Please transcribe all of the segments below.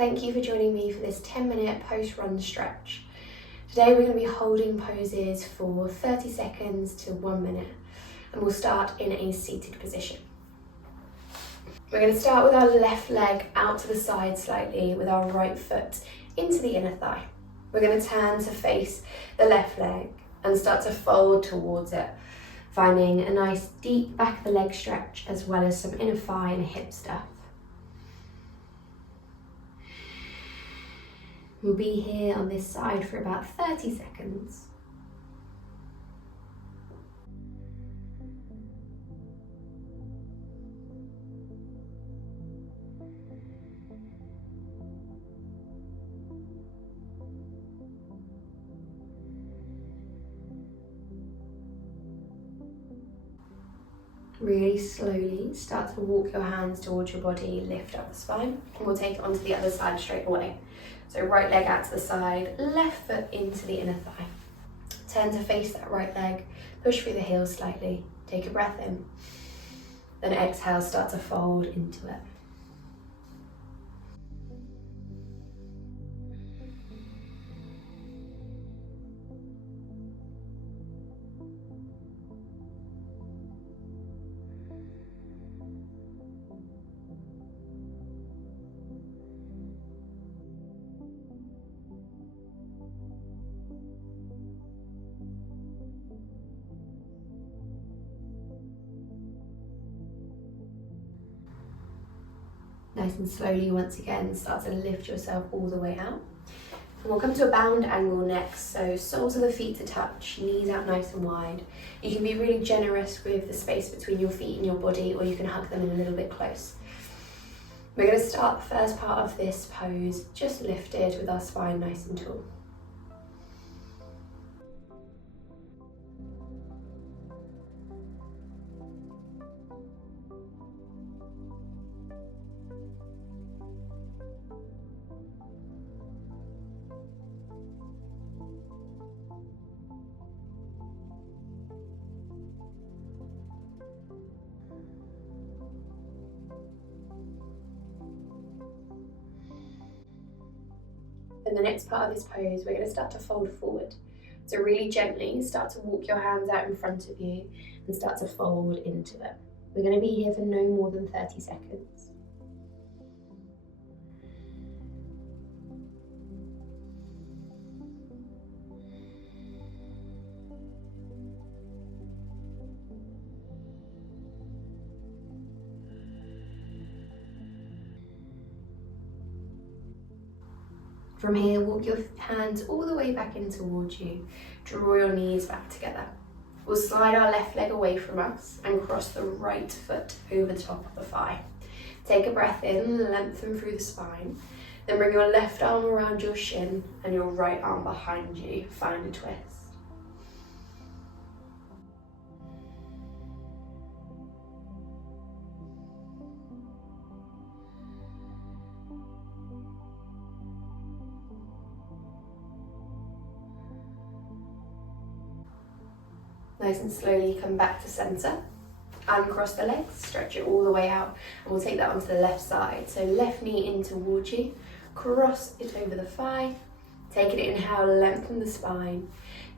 Thank you for joining me for this 10-minute post-run stretch. Today we're going to be holding poses for 30 seconds to 1 minute, and we'll start in a seated position. We're going to start with our left leg out to the side slightly with our right foot into the inner thigh. We're going to turn to face the left leg and start to fold towards it, finding a nice deep back of the leg stretch as well as some inner thigh and hip stuff. We'll be here on this side for about 30 seconds. Really slowly start to walk your hands towards your body, lift up the spine, and we'll take it onto the other side straight away. So right leg out to the side, left foot into the inner thigh. Turn to face that right leg, push through the heels slightly, take a breath in. Then exhale, start to fold into it. Nice and slowly, once again, start to lift yourself all the way out. And we'll come to a bound angle next, so soles of the feet to touch, knees out nice and wide. You can be really generous with the space between your feet and your body, or you can hug them in a little bit close. We're going to start the first part of this pose just lifted with our spine nice and tall. In the next part of this pose, we're going to start to fold forward. So really gently start to walk your hands out in front of you and start to fold into it. We're going to be here for no more than 30 seconds. From here, walk your hands all the way back in towards you. Draw your knees back together. We'll slide our left leg away from us and cross the right foot over the top of the thigh. Take a breath in, lengthen through the spine. Then bring your left arm around your shin and your right arm behind you. Find a twist. Nice and slowly come back to centre. Uncross the legs, stretch it all the way out, and we'll take that onto the left side. So left knee in towards you, cross it over the thigh, take an inhale, lengthen the spine,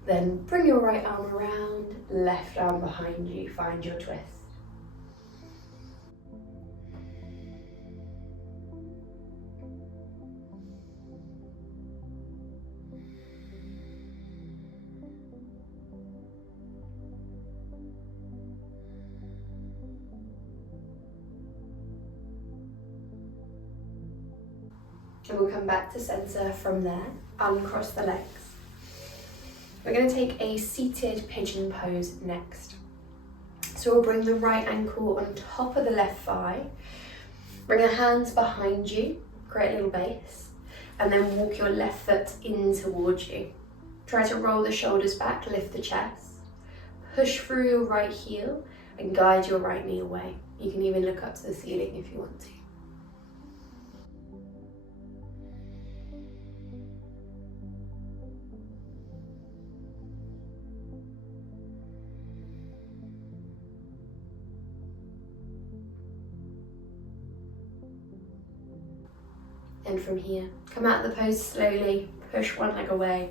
then bring your right arm around, left arm behind you, find your twist. And we'll come back to centre from there, uncross the legs. We're going to take a seated pigeon pose next. So we'll bring the right ankle on top of the left thigh, bring the hands behind you, create a little base, and then walk your left foot in towards you. Try to roll the shoulders back, lift the chest, push through your right heel and guide your right knee away. You can even look up to the ceiling if you want to. And from here, come out of the pose slowly, push one leg away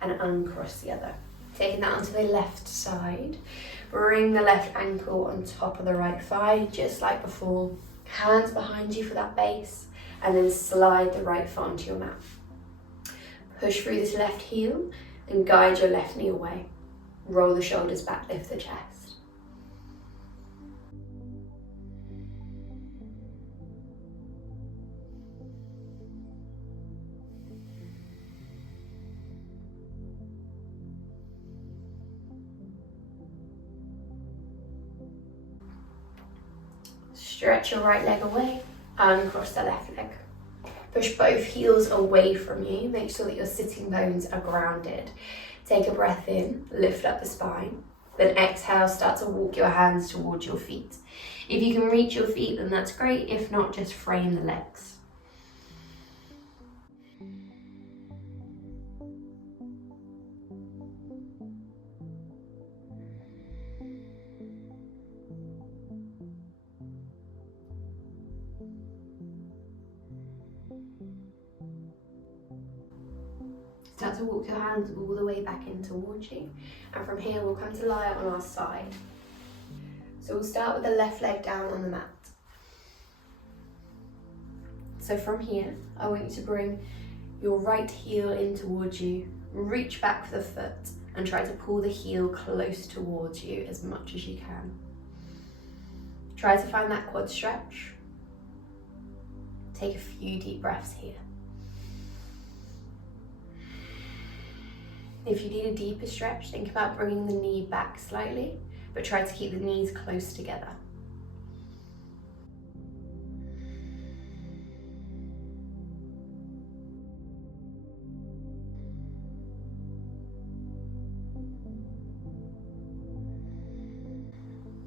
and uncross the other. Taking that onto the left side, bring the left ankle on top of the right thigh, just like before. Hands behind you for that base, and then slide the right foot onto your mat. Push through this left heel and guide your left knee away. Roll the shoulders back, lift the chest. Stretch your right leg away, uncross the left leg. Push both heels away from you. Make sure that your sitting bones are grounded. Take a breath in, lift up the spine. Then exhale, start to walk your hands towards your feet. If you can reach your feet, then that's great. If not, just frame the legs. Start to walk your hands all the way back in towards you. And from here, we'll come to lie on our side. So we'll start with the left leg down on the mat. So from here, I want you to bring your right heel in towards you, reach back for the foot, and try to pull the heel close towards you as much as you can. Try to find that quad stretch. Take a few deep breaths here. If you need a deeper stretch, think about bringing the knee back slightly, but try to keep the knees close together.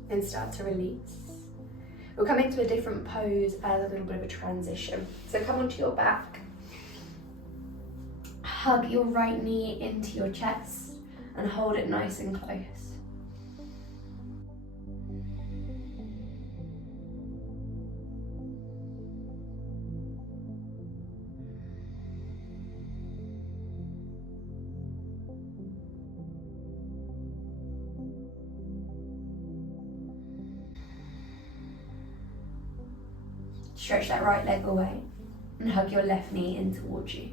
And start to release. We'll come into a different pose as a little bit of a transition. So come onto your back. Hug your right knee into your chest and hold it nice and close. Stretch that right leg away and hug your left knee in towards you.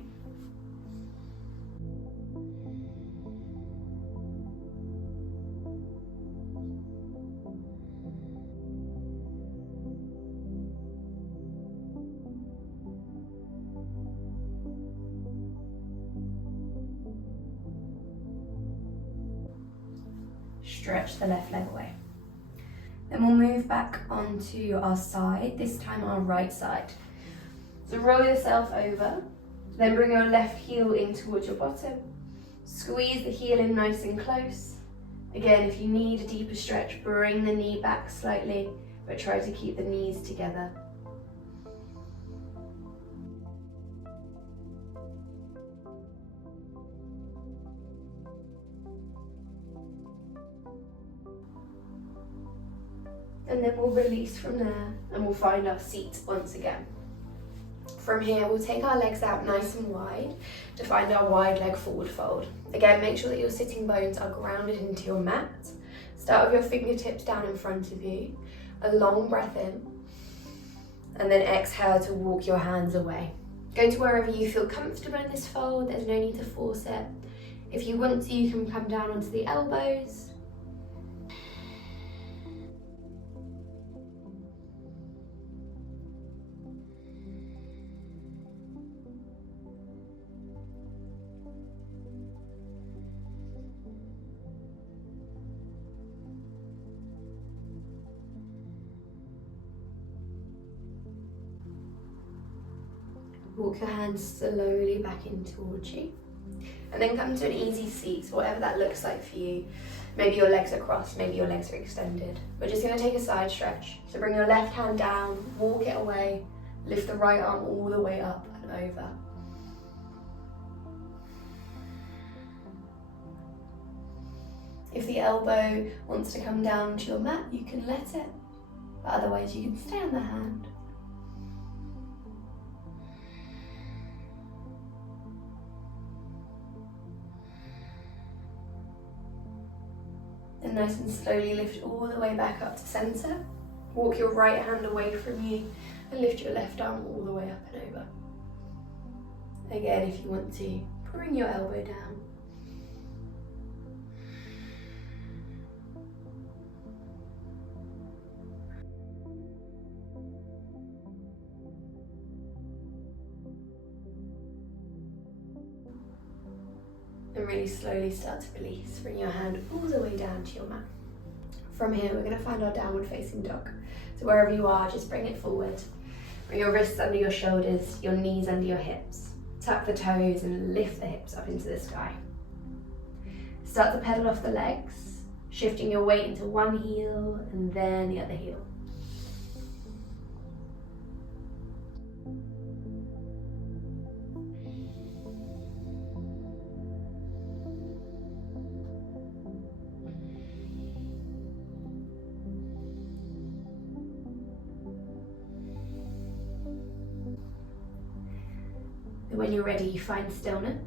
Stretch the left leg away. Then we'll move back onto our side, this time our right side. So roll yourself over, then bring your left heel in towards your bottom. Squeeze the heel in nice and close. Again, if you need a deeper stretch, bring the knee back slightly, but try to keep the knees together. And then we'll release from there and we'll find our seat once again. From here, we'll take our legs out nice and wide to find our wide leg forward fold. Again, make sure that your sitting bones are grounded into your mat. Start with your fingertips down in front of you. A long breath in. And then exhale to walk your hands away. Go to wherever you feel comfortable in this fold. There's no need to force it. If you want to, you can come down onto the elbows. Walk your hands slowly back in towards you. And then come to an easy seat, so whatever that looks like for you. Maybe your legs are crossed, maybe your legs are extended. We're just going to take a side stretch. So bring your left hand down, walk it away, lift the right arm all the way up and over. If the elbow wants to come down to your mat, you can let it. But otherwise you can stay on the hand. And nice and slowly lift all the way back up to center. Walk your right hand away from you and lift your left arm all the way up and over. Again, if you want to, bring your elbow down. And really slowly start to release. Bring your hand all the way down to your mat. From here, we're going to find our downward facing dog. So wherever you are, just bring it forward. Bring your wrists under your shoulders, your knees under your hips. Tuck the toes and lift the hips up into the sky. Start to pedal off the legs, shifting your weight into one heel and then the other heel. And when you're ready, find stillness.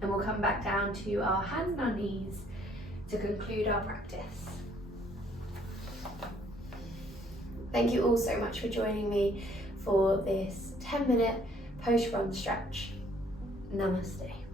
And we'll come back down to our hands and our knees to conclude our practice. Thank you all so much for joining me for this 10-minute post-run stretch. Namaste.